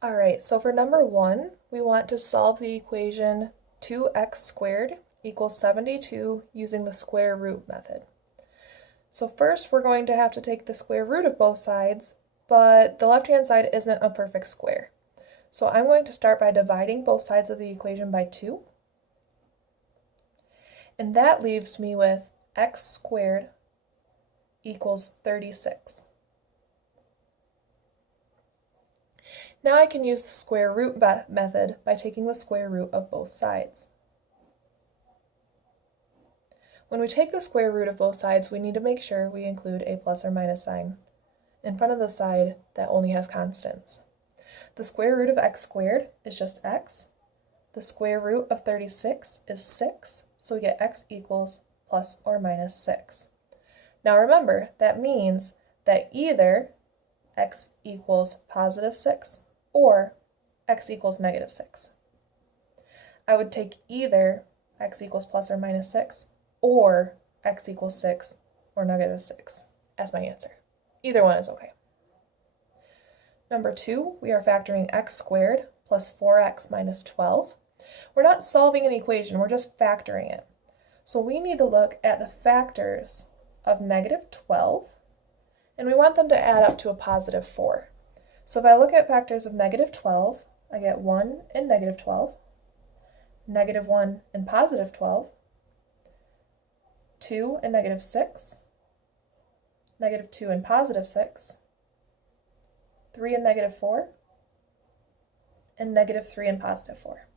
All right, so for number 1, we want to solve the equation 2x squared equals 72 using the square root method. So first we're going to have to take the square root of both sides, but the left-hand side isn't a perfect square. So I'm going to start by dividing both sides of the equation by 2. And that leaves me with x squared equals 36. Now I can use the square root method by taking the square root of both sides. When we take the square root of both sides, we need to make sure we include a plus or minus sign in front of the side that only has constants. The square root of x squared is just x. The square root of 36 is 6, so we get x equals plus or minus 6. Now remember, that means that either x equals positive 6 or x equals negative 6. I would take either x equals plus or minus 6 or x equals 6 or negative 6 as my answer. Either one is okay. Number 2, we are factoring x squared plus 4x minus 12. We're not solving an equation, we're just factoring it. So we need to look at the factors of negative 12, and we want them to add up to a positive 4. So if I look at factors of negative 12, I get 1 and negative 12, negative 1 and positive 12, 2 and negative 6, negative 2 and positive 6, 3 and negative 4, and negative 3 and positive 4.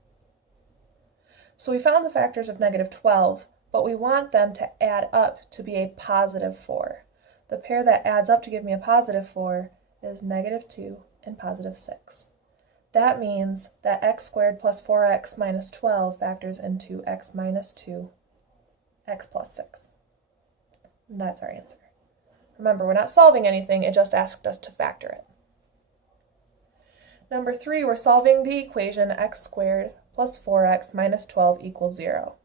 So we found the factors of negative 12, but we want them to add up to be a positive 4. The pair that adds up to give me a positive 4 is negative 2 and positive 6. That means that x squared plus 4x minus 12 factors into x minus 2, x plus 6. And that's our answer. Remember, we're not solving anything, it just asked us to factor it. Number 3, we're solving the equation x squared plus 4x minus 12 equals 0.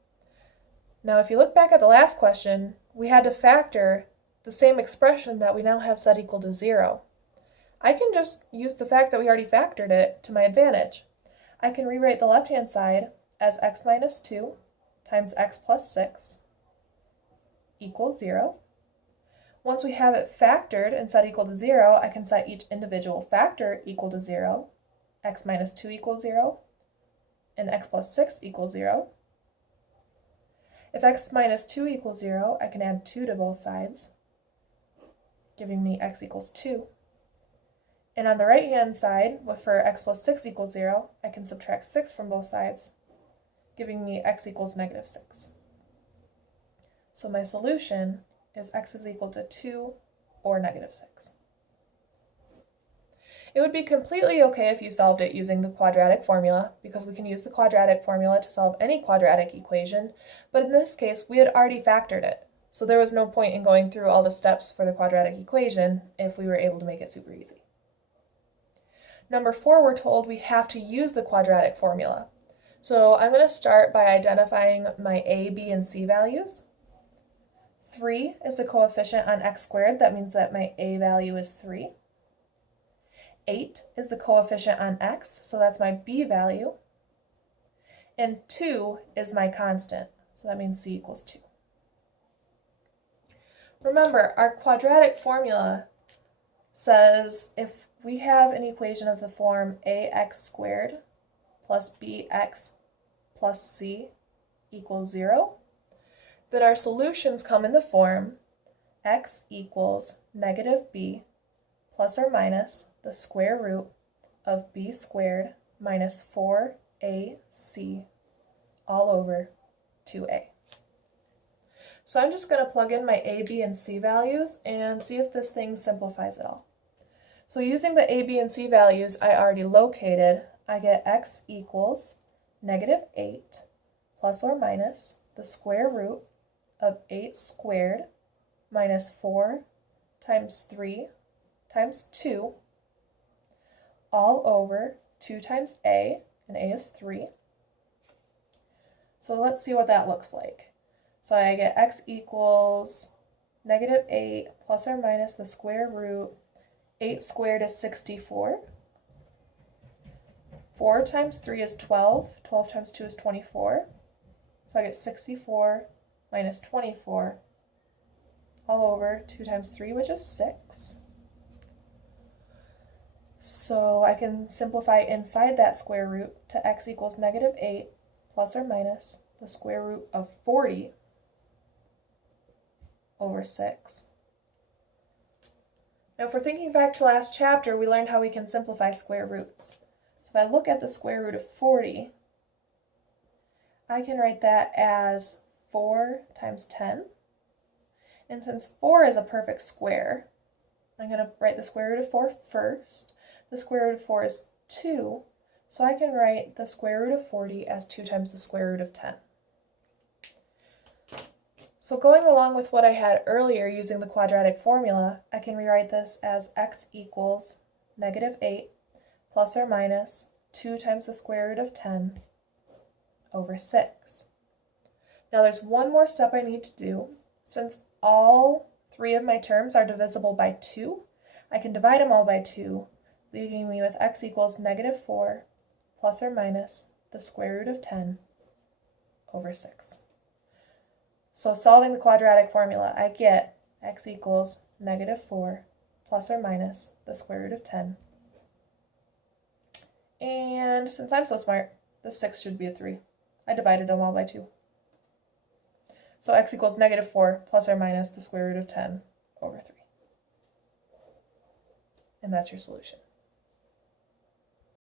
Now if you look back at the last question, we had to factor the same expression that we now have set equal to 0. I can just use the fact that we already factored it to my advantage. I can rewrite the left-hand side as x minus 2 times x plus 6 equals 0. Once we have it factored and set equal to 0, I can set each individual factor equal to 0. X minus 2 equals 0, and x plus 6 equals 0. If x minus 2 equals 0, I can add 2 to both sides, giving me x equals 2. And on the right-hand side, for x plus 6 equals 0, I can subtract 6 from both sides, giving me x equals negative 6. So my solution is x is equal to 2 or negative 6. It would be completely okay if you solved it using the quadratic formula, because we can use the quadratic formula to solve any quadratic equation, but in this case we had already factored it, so there was no point in going through all the steps for the quadratic equation if we were able to make it super easy. Number 4, we're told we have to use the quadratic formula. So I'm going to start by identifying my a, b, and c values. 3 is the coefficient on x squared, that means that my a value is 3. 8 is the coefficient on x, so that's my b value. And 2 is my constant, so that means c equals 2. Remember, our quadratic formula says if we have an equation of the form ax squared plus bx plus c equals 0, then our solutions come in the form x equals negative b plus or minus the square root of b squared minus 4ac all over 2a. So I'm just going to plug in my a, b, and c values and see if this thing simplifies it all. So using the a, b, and c values I already located, I get x equals negative 8 plus or minus the square root of 8 squared minus 4 times 3 times 2 all over 2 times a, and a is 3. So let's see what that looks like. So I get x equals negative 8 plus or minus the square root. 8 squared is 64. 4 times 3 is 12. 12 times 2 is 24. So I get 64 minus 24 all over 2 times 3, which is 6. So I can simplify inside that square root to x equals negative 8 plus or minus the square root of 40 over 6. Now if we're thinking back to last chapter, we learned how we can simplify square roots. So if I look at the square root of 40, I can write that as 4 times 10. And since 4 is a perfect square, I'm going to write the square root of 4 first. The square root of 4 is 2, so I can write the square root of 40 as 2 times the square root of 10. So going along with what I had earlier using the quadratic formula, I can rewrite this as x equals negative 8 plus or minus 2 times the square root of 10 over 6. Now there's one more step I need to do. Since all 3 of my terms are divisible by 2, I can divide them all by 2, leaving me with x equals negative 4 plus or minus the square root of 10 over 6. So solving the quadratic formula, I get x equals negative 4 plus or minus the square root of 10. And since I'm so smart, the 6 should be a 3. I divided them all by 2. So x equals negative 4 plus or minus the square root of 10 over 3. And that's your solution.